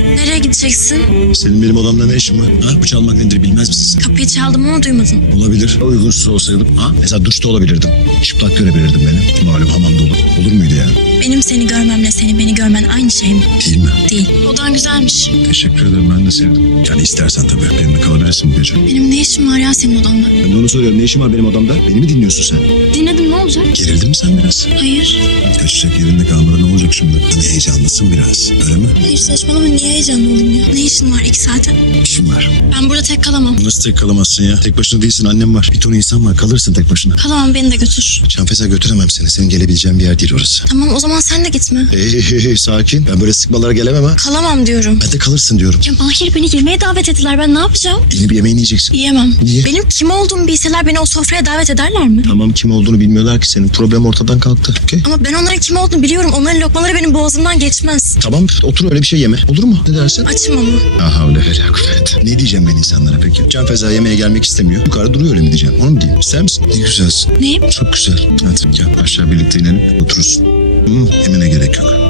Nereye gideceksin? Senin benim odamda ne işin var? Ha? Bu çalmak nedir bilmez misin? Kapıyı çaldım ama duymadın. Olabilir. Uygunsuz olsaydım. Ha? Mesela duşta olabilirdim. Çıplak görebilirdim beni. Malum hamamda olur. Olur muydu yani? Benim seni görmemle seni beni görmen aynı şey mi? Değil mi? Değil. Odan güzelmiş. Teşekkür ederim. Ben de sevdim. Yani istersen tabii. Benimle kalabilirsin bu gece. Benim ne işim var ya senin odanda? Ben de onu soruyorum. Ne işin var benim odamda? Beni mi dinliyorsun sen? Dinledim ne olacak? Gerildin mi sen biraz? Hayır. Kaçacak yerinde kalmadan ne olacak şimdi? Hani heyecanlısın biraz. Öyle mi? Hayır saçmalama niye heyecanlı olayım ya? Ne işin var iki saate? İşim var. Ben burada tek kalamam. Nasıl tek kalamazsın ya? Tek başına değilsin. Annem var. Bir ton insan var. Kalırsın tek başına. Kalamam beni de götür. Şanfesa götüremem seni. Senin gelebileceğin bir yer değil orası. Tamam o zaman sen de gitme. Hey, hey, hey, sakin. Ben böyle sıkmalara gelemem ha. Kalamam diyorum. Ben de kalırsın diyorum. Ya Mahir beni yemeğe davet ettiler ben ne yapacağım? Yeni bir yemeğini yiyeceksin. Yiyemem. Niye? Benim kim olduğumu bilseler beni o sofraya davet ederler mi? Tamam kim olduğunu bilmiyorlar ki senin. Problem ortadan kalktı. Okey? Ama ben onların kim olduğunu biliyorum. Onların lokmaları benim boğazımdan geçmez. Tamam otur öyle bir şey yeme. Olur mu? Ne dersin? Açım ama. Aha öyle öyle kuvvet. Ne diyeceğim ben insanlara peki? Can Feza yemeğe gelmek istemiyor. Yukarıda duruyor öyle mi diyeceğim? Onu mu diyeyim? İster misin? Ne güzelsin. Ne? Çok güzel. Hadi gel aşağı birlikte inelim. Oturursun. Hı, yemene gerek yok.